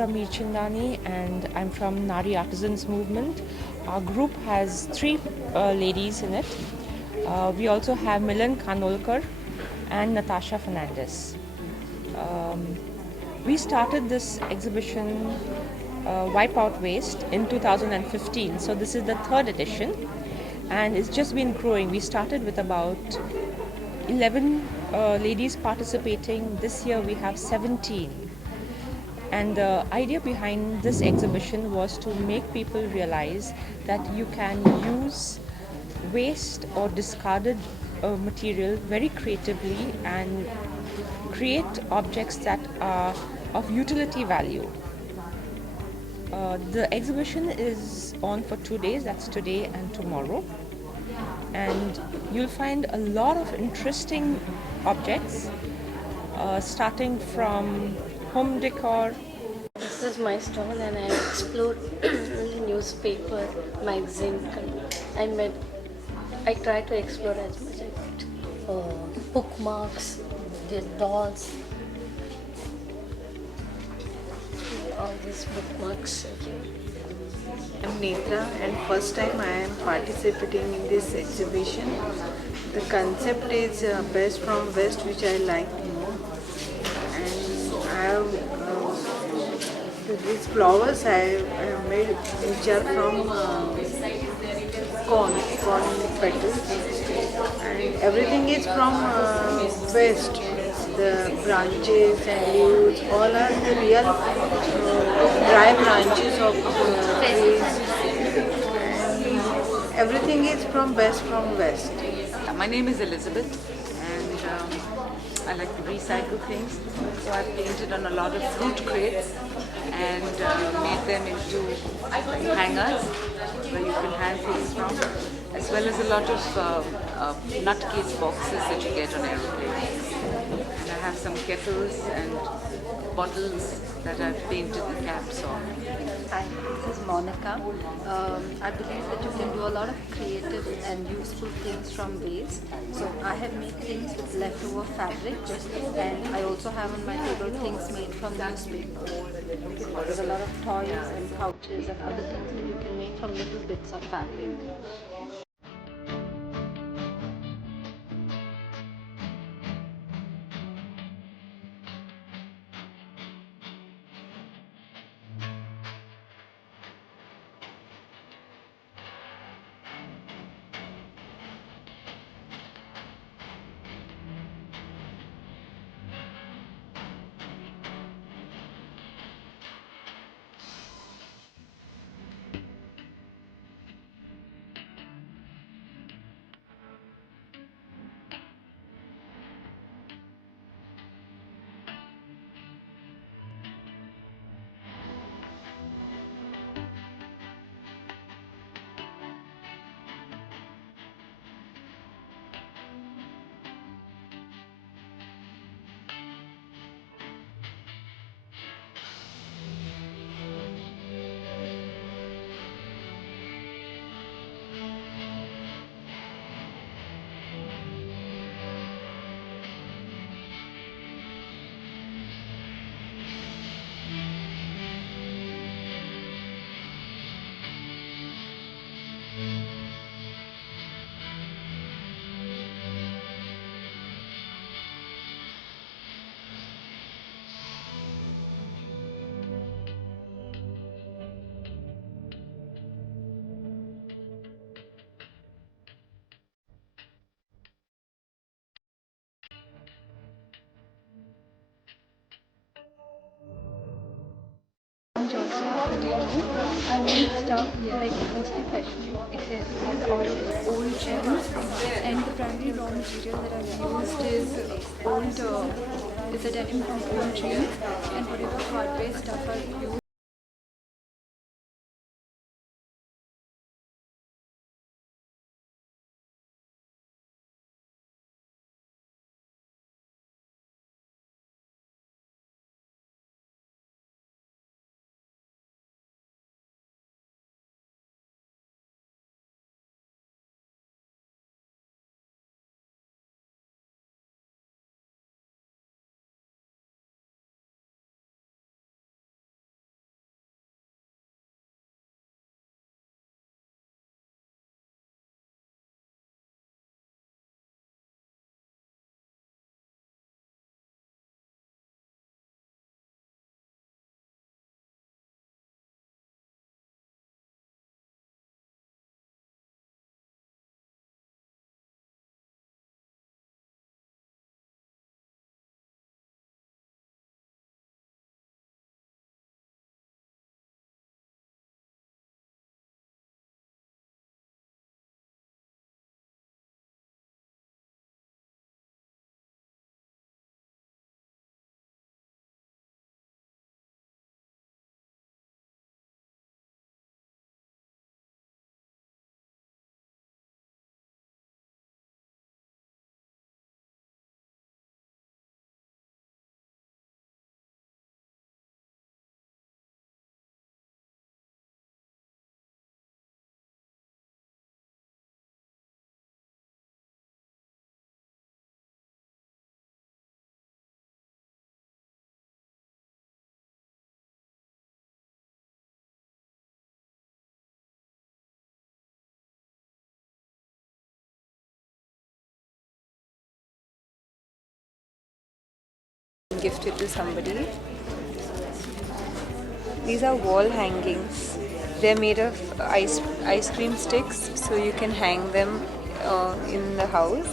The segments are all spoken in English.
I'm Mirchandani and I'm from Nari Artisans movement. Our group has three ladies in it. We also have Milan Kanolkar and Natasha Fernandez. We started this exhibition, Wipe Out Waste, in 2015. So this is the third edition and it's just been growing. We started with about 11 ladies participating. This year we have 17. And the idea behind this exhibition was to make people realize that you can use waste or discarded material very creatively and create objects that are of utility value. The exhibition is on for 2 days, that's today and tomorrow. And you'll find a lot of interesting objects, starting from home decor. This is my stall and I explored newspaper, magazine. I try to explore as much as I could. Bookmarks, the dolls, all these bookmarks. I'm Netra and first time I am participating in this exhibition. The concept is best from West, which I like more, and I have these flowers I made which are from corn petals, and everything is from West. The branches and leaves all are the real dry branches of trees, and everything is from West. My name is Elizabeth and I like to recycle things. So I've painted on a lot of fruit crates and made them into hangers where you can hang things from, as well as a lot of nut case boxes that you get on aeroplanes. And I have some kettles and bottles that I've painted the caps on. Hi, this is Monica. I believe that you can do a lot of creative and useful things from waste. So I have made things with leftover fabrics, and I also have on my table things made from newspaper. There's a lot of toys and pouches and other things that you can make from little bits of fabric. I made stuff like mostly fashion accessories out of old gems, and the primary raw material that I've used is a denim from old jeans, and whatever hard-based stuff I've used gift it to somebody. These are wall hangings. They're made of ice cream sticks, so you can hang them in the house.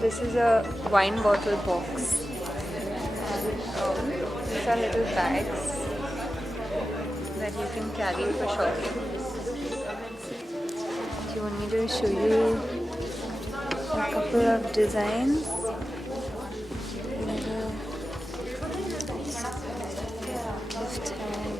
This is a wine bottle box. These are little bags that you can carry for shopping. Do you want me to show you a couple of designs? Gift tag.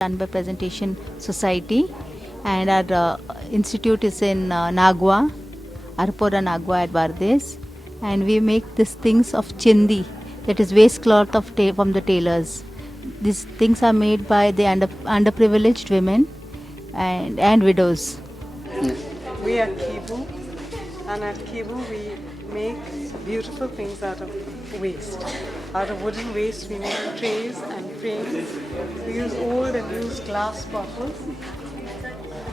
Done by Presentation Society, and our institute is in Nagwa, Arpora Nagwa at Bardes, and we make these things of chindi, that is waste cloth of from the tailors. These things are made by the underprivileged women and widows. We are Kibu, and at Kibu we make beautiful things out of waste. Out of wooden waste we make trays and frames. We use old and used glass bottles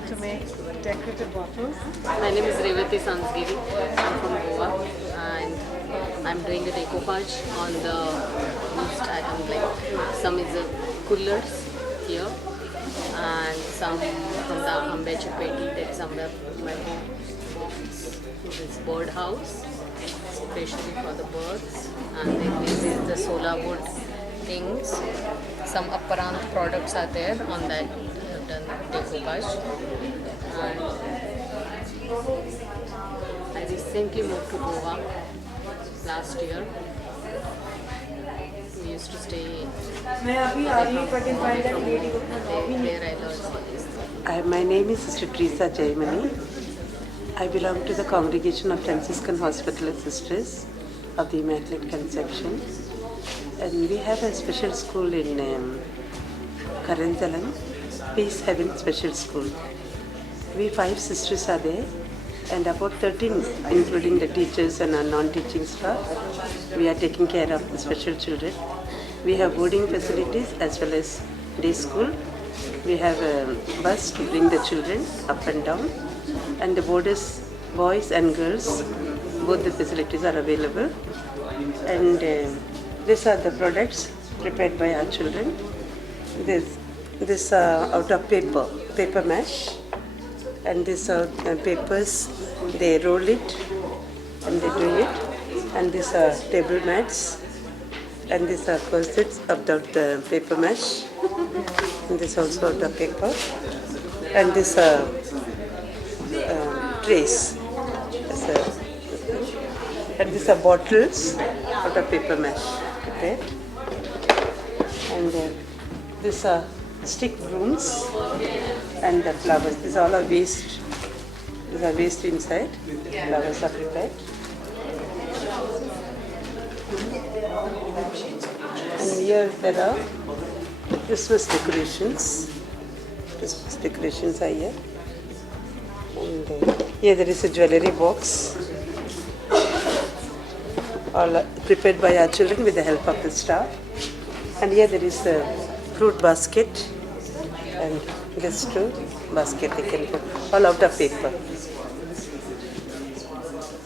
to make decorative bottles. My name is Revati Sansgiri. I'm from Goa and I'm doing the decoupage on the used items, like some is the coolers here and some from the Ambe Chapeti, that's somewhere my box. This bird house, especially for the birds, and then this is the solar wood things. Some Aparant products are there on that. I have done decoupage. And I recently moved to Goa last year. We used to stay there. I learned all these things. My name is Sister Teresa Jaimani. I belong to the congregation of Franciscan Hospital Sisters of the Immaculate Conception, and we have a special school in Karanjalam, Peace Heaven Special School. We 5 sisters are there, and about 13, including the teachers and our non-teaching staff. We are taking care of the special children. We have boarding facilities as well as day school. We have a bus to bring the children up and down, and the boarders, boys and girls, both the facilities are available. And these are the products prepared by our children. This out of paper mesh, and these are papers. They roll it and they do it. And these are table mats, and these are corsets out of the paper mesh. And this also out of paper. and this trays. And these are bottles out of paper mesh. Okay. And these are stick brooms and the flowers. These all are waste. These are waste inside. Flowers are prepared. And here there are Christmas decorations. Christmas decorations are here. And here there is a jewellery box. All prepared by our children with the help of the staff. And here there is a fruit basket and this too basket they can put all out of paper.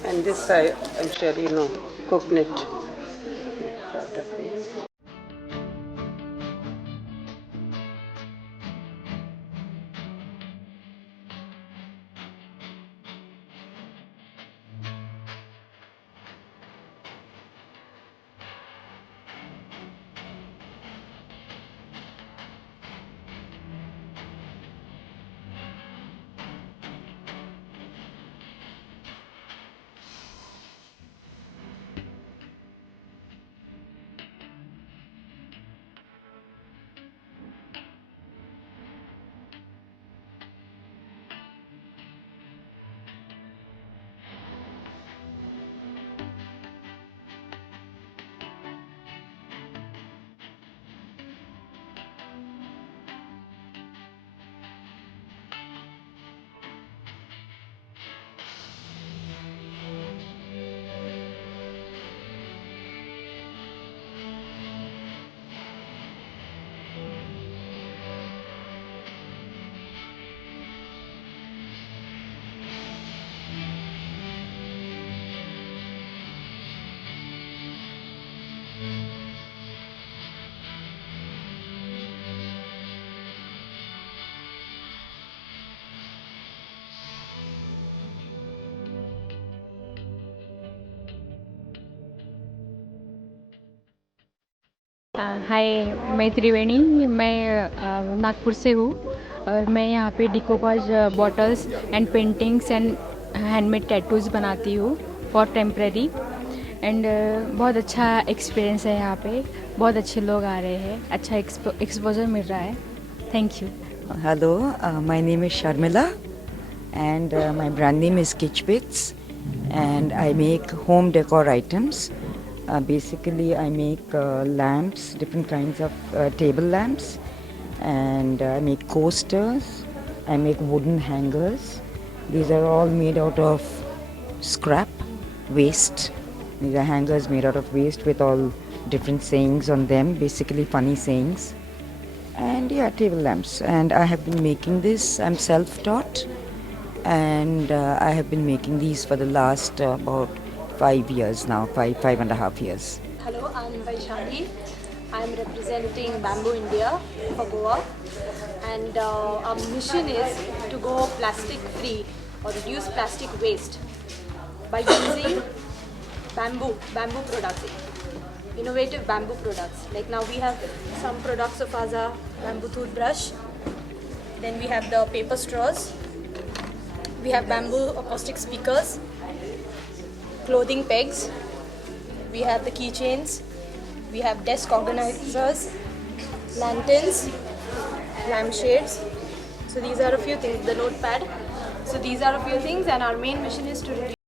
And this I'm sure you know, coconut out of paper. हाय, मैं त्रिवेणी, मैं नागपुर से हूँ और मैं यहाँ पे decoupage bottles and paintings and handmade tattoos बनाती हूँ फॉर टेम्प्रेरी एंड बहुत अच्छा एक्सपीरियंस है यहाँ पे, बहुत अच्छे लोग आ रहे हैं, अच्छा एक्सपोजर मिल रहा है. Thank you. Hello, my name is Sharmila and my brand name is Kitchbits and I make home decor items. Basically, I make lamps, different kinds of table lamps, and I make coasters. I make wooden hangers. These are all made out of scrap, waste. These are hangers made out of waste with all different sayings on them, basically funny sayings. And yeah, table lamps. And I have been making this. I'm self-taught, and I have been making these for the last about 5 years now, five and a half years. Hello, I'm Vaishali. I'm representing Bamboo India for Goa, and our mission is to go plastic free or reduce plastic waste by using bamboo products, innovative bamboo products. Like now we have some products of ours are bamboo toothbrush, then we have the paper straws, we have bamboo acoustic speakers, clothing pegs, we have the keychains, we have desk organizers, lanterns, lampshades. So these are a few things, the notepad. So these are a few things, and our main mission is to reduce